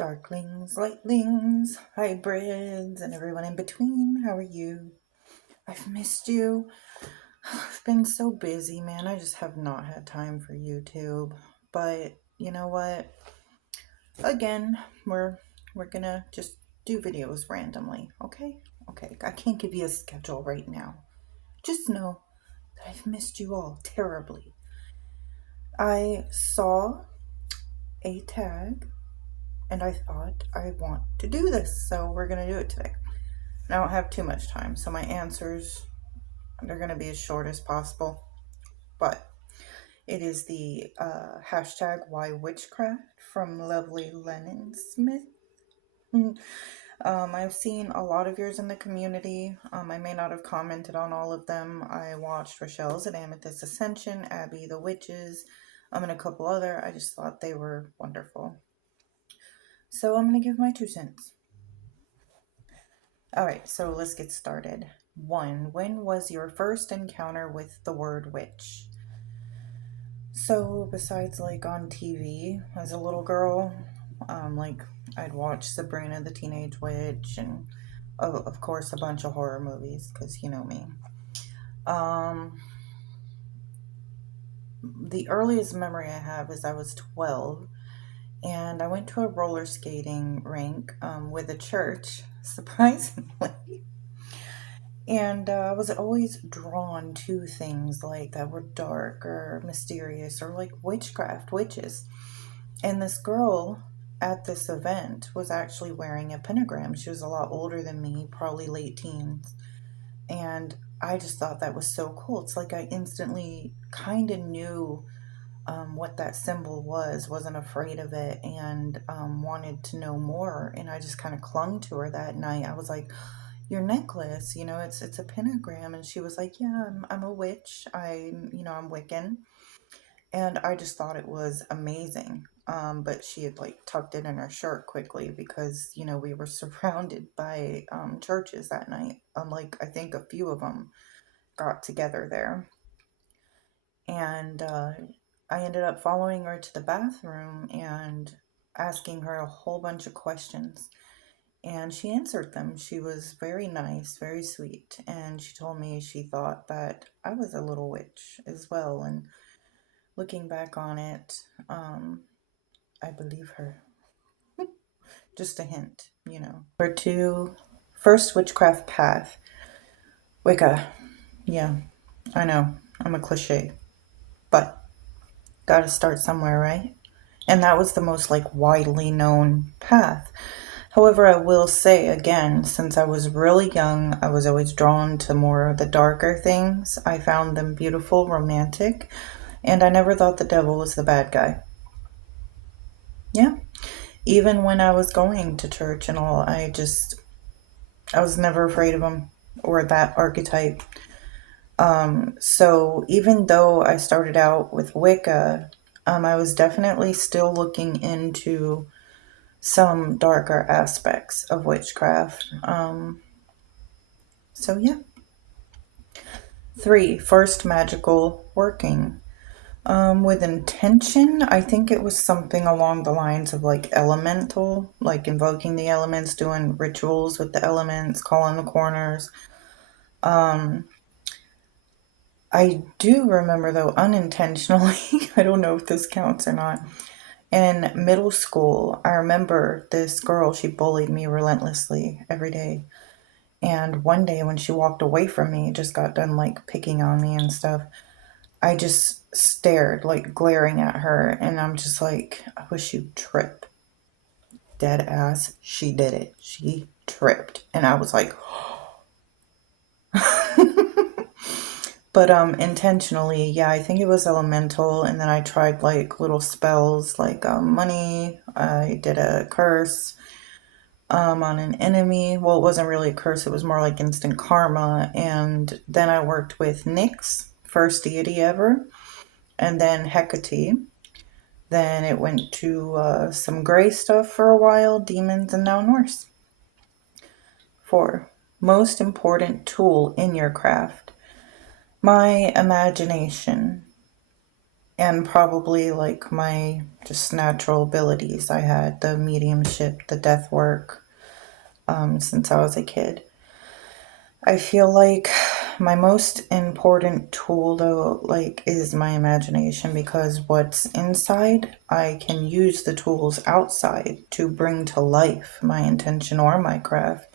Darklings, lightlings, hybrids, and everyone in between. How are you? I've missed you. I've been so busy, man. I just have not had time for YouTube. But you know what? Again, we're gonna just do videos randomly, okay? Okay. I can't give you a schedule right now. Just know that I've missed you all terribly. I saw a tag and I thought I want to do this, so we're gonna do it today. I don't have too much time, so my answers they're going to be as short as possible. But it is the hashtag Why Witchcraft from lovely Lennon Smith. I've seen a lot of yours in the community. I may not have commented on all of them. I watched Rochelle's at Amethyst Ascension, Abby the Witches, and a couple other. I just thought they were wonderful. So I'm going to give my 2 cents. All right, so let's get started. 1. When was your first encounter with the word witch? So, besides like on TV as a little girl, like I'd watch Sabrina the Teenage Witch and, of course, a bunch of horror movies because you know me. The earliest memory I have is I was 12 and I went to a roller skating rink with a church, surprisingly. And I was always drawn to things like that were dark or mysterious or like witchcraft, witches. And this girl at this event was actually wearing a pentagram. She was a lot older than me, probably late teens. And I just thought that was so cool. It's like I instantly kind of knew what that symbol was, wasn't afraid of it, and wanted to know more. And I just kind of clung to her that night. I was like, your necklace, it's a pentagram. And she was like, yeah, I'm a witch. I'm Wiccan. And I just thought it was amazing. But she had like tucked it in her shirt quickly because, we were surrounded by churches that night. Like, I think a few of them got together there. And I ended up following her to the bathroom and asking her a whole bunch of questions. And she answered them. She was very nice, very sweet. And she told me she thought that I was a little witch as well. And looking back on it, I believe her. Just a hint. Number 2, first witchcraft path. Wicca. Yeah, I know. I'm a cliche. But gotta start somewhere, right? And that was the most like widely known path. However, I will say again, since I was really young, I was always drawn to more of the darker things. I found them beautiful, romantic, and I never thought the devil was the bad guy. Yeah. Even when I was going to church and all, I was never afraid of him or that archetype. So even though I started out with Wicca, I was definitely still looking into some darker aspects of witchcraft. So yeah. 3, first magical working. With intention, I think it was something along the lines of like elemental, like invoking the elements, doing rituals with the elements, calling the corners. I do remember though, unintentionally, I don't know if this counts or not. In middle school, I remember this girl, she bullied me relentlessly every day. And one day when she walked away from me, just got done like picking on me and stuff, I just stared, like glaring at her, and I'm just like, I wish you'd trip. Dead ass, she did it. She tripped. And I was like, but intentionally, yeah, I think it was elemental, and then I tried like little spells like money. I did a curse on an enemy. Well, it wasn't really a curse, it was more like instant karma. And then I worked with Nyx, first deity ever, and then Hecate. Then it went to some gray stuff for a while, demons, and now Norse. 4, most important tool in your craft. My imagination. and probably like my just natural abilities. I had the mediumship, the death work, since I was a kid. I feel like my most important tool though, like, is my imagination, because what's inside, I can use the tools outside to bring to life my intention or my craft.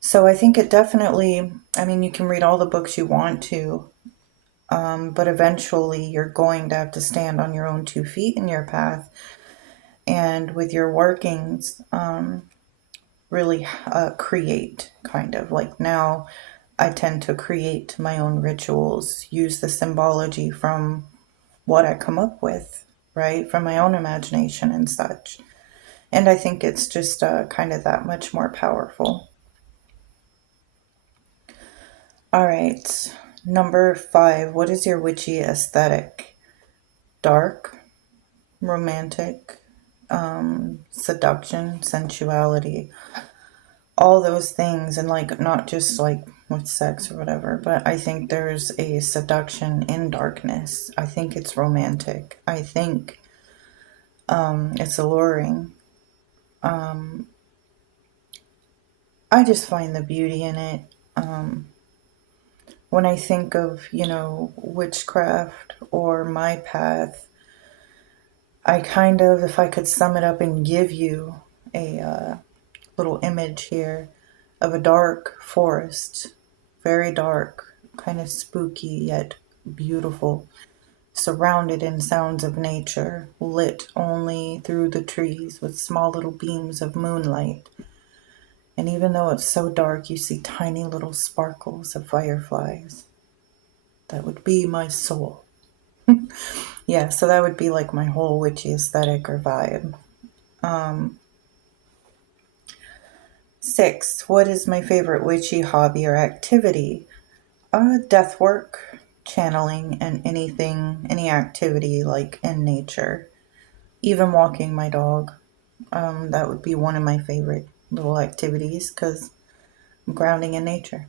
So I think it definitely, I mean, you can read all the books you want to, but eventually you're going to have to stand on your own 2 feet in your path and with your workings, really create, kind of like now. I tend to create my own rituals, use the symbology from what I come up with, right? From my own imagination and such. And I think it's just kind of that much more powerful. All right. Number 5. What is your witchy aesthetic? Dark, romantic, seduction, sensuality, all those things, and like not just like with sex or whatever, but I think there's a seduction in darkness. I think it's romantic. I think it's alluring. I just find the beauty in it. When I think of, witchcraft or my path, I kind of, if I could sum it up and give you a little image here of a dark forest, very dark, kind of spooky yet beautiful, surrounded in sounds of nature, lit only through the trees with small little beams of moonlight. And even though it's so dark, you see tiny little sparkles of fireflies. That would be my soul. Yeah, so that would be like my whole witchy aesthetic or vibe. 6. What is my favorite witchy hobby or activity? Death work, channeling, and any activity like in nature. Even walking my dog. That would be one of my favorite little activities because I'm grounding in nature.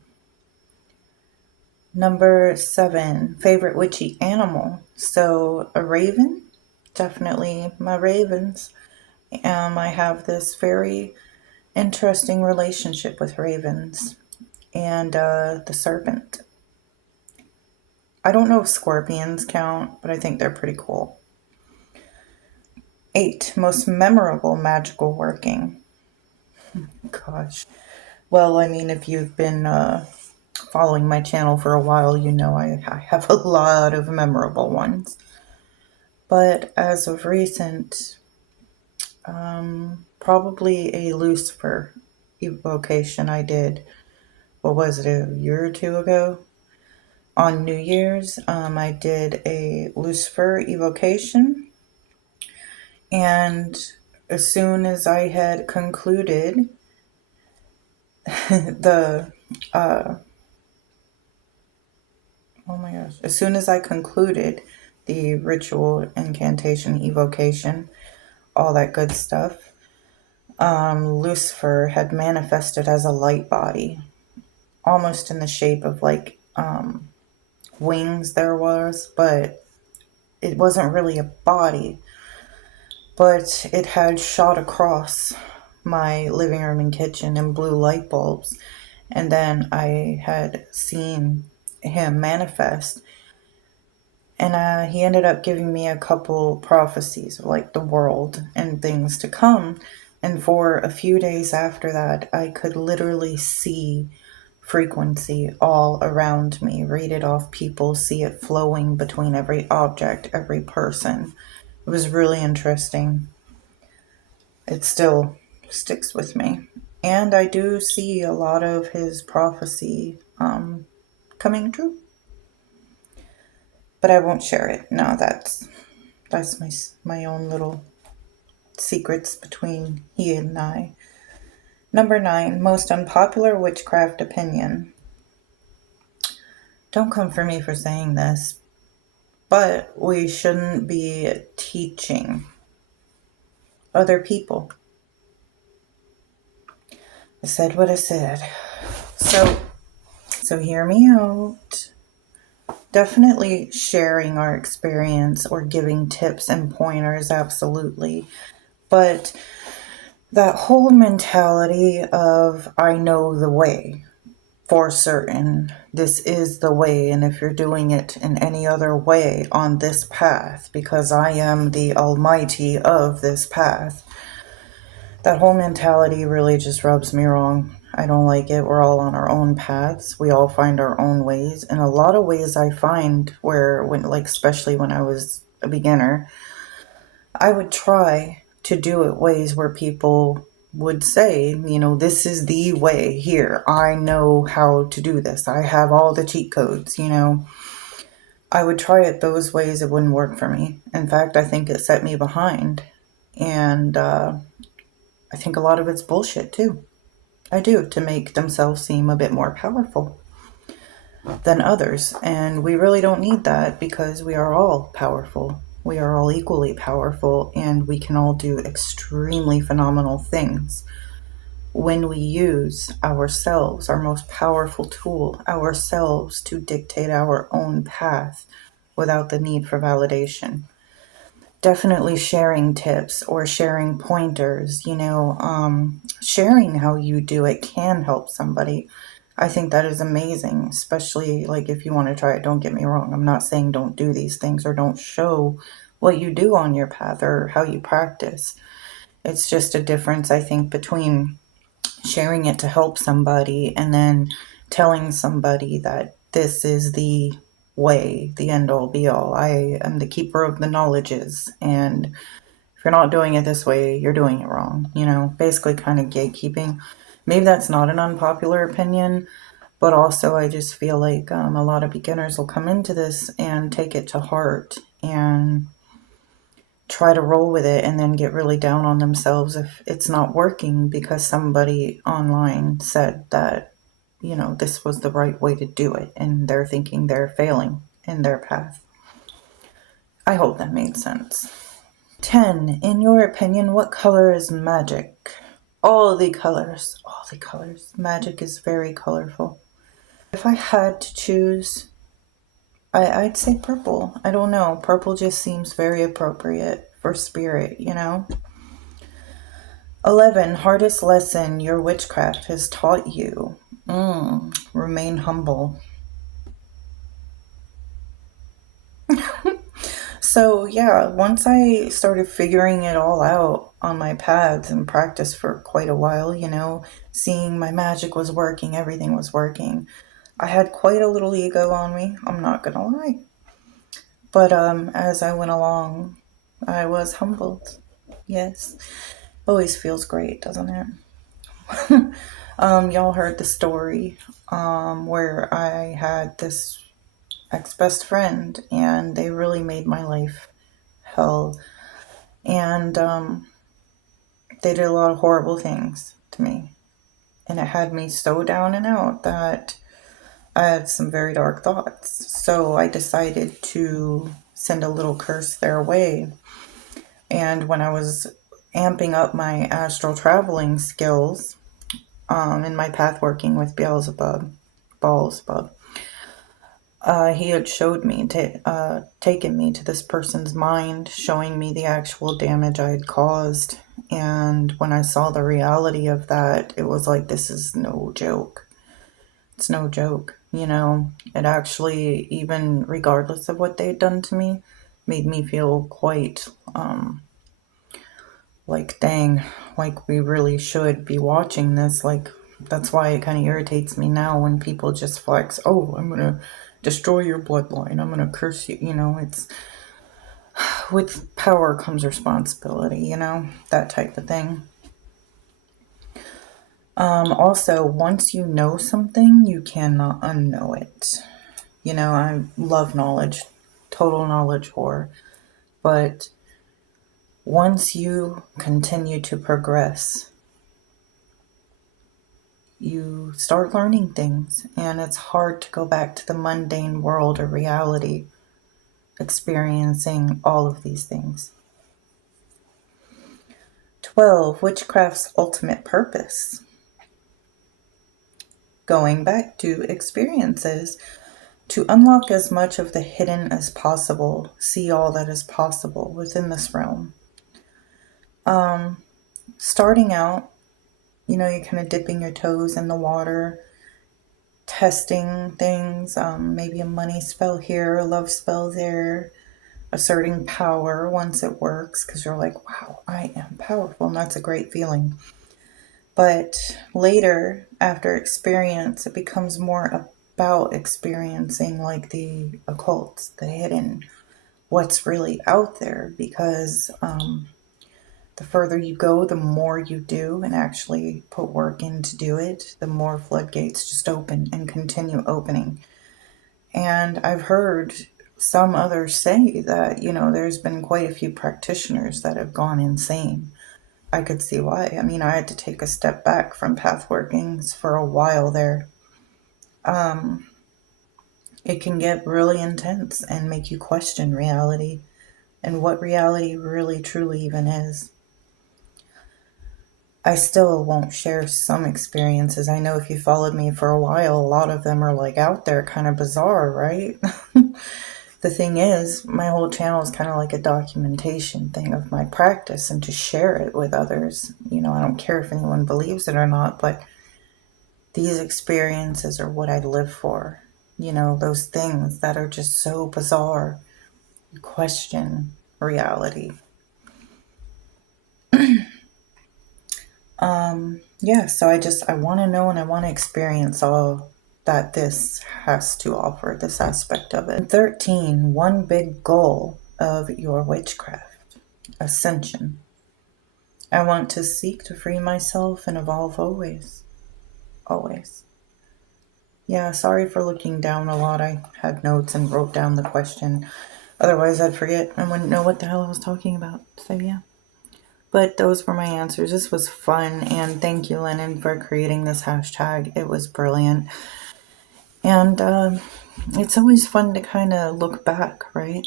Number 7, favorite witchy animal. So a raven, definitely my ravens. I have this very interesting relationship with ravens and the serpent. I don't know if scorpions count, but I think they're pretty cool. 8, most memorable magical working. Gosh. Well, I mean, if you've been following my channel for a while, you know I have a lot of memorable ones. But as of recent, probably a Lucifer evocation I did. What was it, a year or two ago? On New Year's, I did a Lucifer evocation. And as soon as I had concluded the, oh my gosh, as soon as I concluded the ritual, incantation, evocation, all that good stuff, Lucifer had manifested as a light body, almost in the shape of like wings there was, but it wasn't really a body, but it had shot across my living room and kitchen in blue light bulbs. And then I had seen him manifest, and he ended up giving me a couple prophecies of like the world and things to come. And for a few days after that, I could literally see frequency all around me, read it off people, see it flowing between every object, every person. It was really interesting. It still sticks with me. And I do see a lot of his prophecy coming true. But I won't share it. No, that's my own little secrets between he and I. Number 9, most unpopular witchcraft opinion. Don't come for me for saying this, but we shouldn't be teaching other people. I said what I said. So hear me out. Definitely sharing our experience or giving tips and pointers, absolutely. But that whole mentality of, I know the way for certain, this is the way, and if you're doing it in any other way on this path, because I am the almighty of this path, that whole mentality really just rubs me wrong. I don't like it. We're all on our own paths. We all find our own ways. And a lot of ways I find where, when, like, especially when I was a beginner, I would try to do it ways where people would say, this is the way here. I know how to do this. I have all the cheat codes. I would try it those ways. It wouldn't work for me. In fact, I think it set me behind. And I think a lot of it's bullshit too. I do, to make themselves seem a bit more powerful than others. And we really don't need that because we are all powerful. We are all equally powerful and we can all do extremely phenomenal things when we use ourselves, our most powerful tool, ourselves, to dictate our own path without the need for validation. Definitely sharing tips or sharing pointers, sharing how you do it can help somebody. I think that is amazing, especially like if you want to try it. Don't get me wrong. I'm not saying don't do these things or don't show what you do on your path or how you practice. It's just a difference, I think, between sharing it to help somebody and then telling somebody that this is the way, the end all be all. I am the keeper of the knowledges, and if you're not doing it this way, you're doing it wrong. Basically kind of gatekeeping. Maybe that's not an unpopular opinion, but also I just feel like a lot of beginners will come into this and take it to heart and try to roll with it and then get really down on themselves if it's not working because somebody online said that, this was the right way to do it and they're thinking they're failing in their path. I hope that made sense. 10. In your opinion, what color is magic? All the colors. All the colors. Magic is very colorful. If I had to choose, I'd say purple. I don't know. Purple just seems very appropriate for spirit. 11. Hardest lesson your witchcraft has taught you. Remain humble. So, yeah, once I started figuring it all out on my paths and practiced for quite a while, seeing my magic was working, everything was working, I had quite a little ego on me, I'm not gonna lie. But as I went along, I was humbled. Yes. Always feels great, doesn't it? Y'all heard the story where I had this ex best friend, and they really made my life hell. And they did a lot of horrible things to me. And it had me so down and out that I had some very dark thoughts. So I decided to send a little curse their way. And when I was amping up my astral traveling skills, in my path working with Beelzebub, he had showed me, taken me to this person's mind, showing me the actual damage I had caused. And when I saw the reality of that, it was like, this is no joke. It's no joke. It actually, even regardless of what they'd done to me, made me feel quite like, dang, like we really should be watching this. Like, that's why it kind of irritates me now when people just flex, oh, I'm going to destroy your bloodline, I'm going to curse you. It's, with power comes responsibility, that type of thing. Also, once you know something, you cannot unknow it. I love knowledge, total knowledge whore. But once you continue to progress, you start learning things, and it's hard to go back to the mundane world or reality experiencing all of these things. 12. Witchcraft's ultimate purpose. Going back to experiences, to unlock as much of the hidden as possible, see all that is possible within this realm. Starting out, you're kind of dipping your toes in the water, testing things, maybe a money spell here, a love spell there, asserting power once it works because you're like, wow, I am powerful. And that's a great feeling. But later, after experience, it becomes more about experiencing like the occult, the hidden, what's really out there. Because the further you go, the more you do and actually put work in to do it, the more floodgates just open and continue opening. And I've heard some others say that, there's been quite a few practitioners that have gone insane. I could see why. I mean, I had to take a step back from path workings for a while there. It can get really intense and make you question reality and what reality really truly even is. I still won't share some experiences. I know if you followed me for a while, a lot of them are like out there, kind of bizarre, right? The thing is, my whole channel is kind of like a documentation thing of my practice and to share it with others. I don't care if anyone believes it or not, but these experiences are what I live for. Those things that are just so bizarre, you question reality. Yeah, so I want to know and I want to experience all that this has to offer, this aspect of it. 13, one big goal of your witchcraft, ascension. I want to seek to free myself and evolve always. Always. Yeah, sorry for looking down a lot. I had notes and wrote down the question. Otherwise, I'd forget and wouldn't know what the hell I was talking about. So, yeah. But those were my answers. This was fun, and thank you, Lennon, for creating this hashtag. It was brilliant. And it's always fun to kind of look back, right?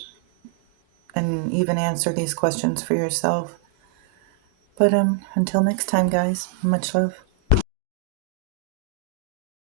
And even answer these questions for yourself. But until next time, guys, much love.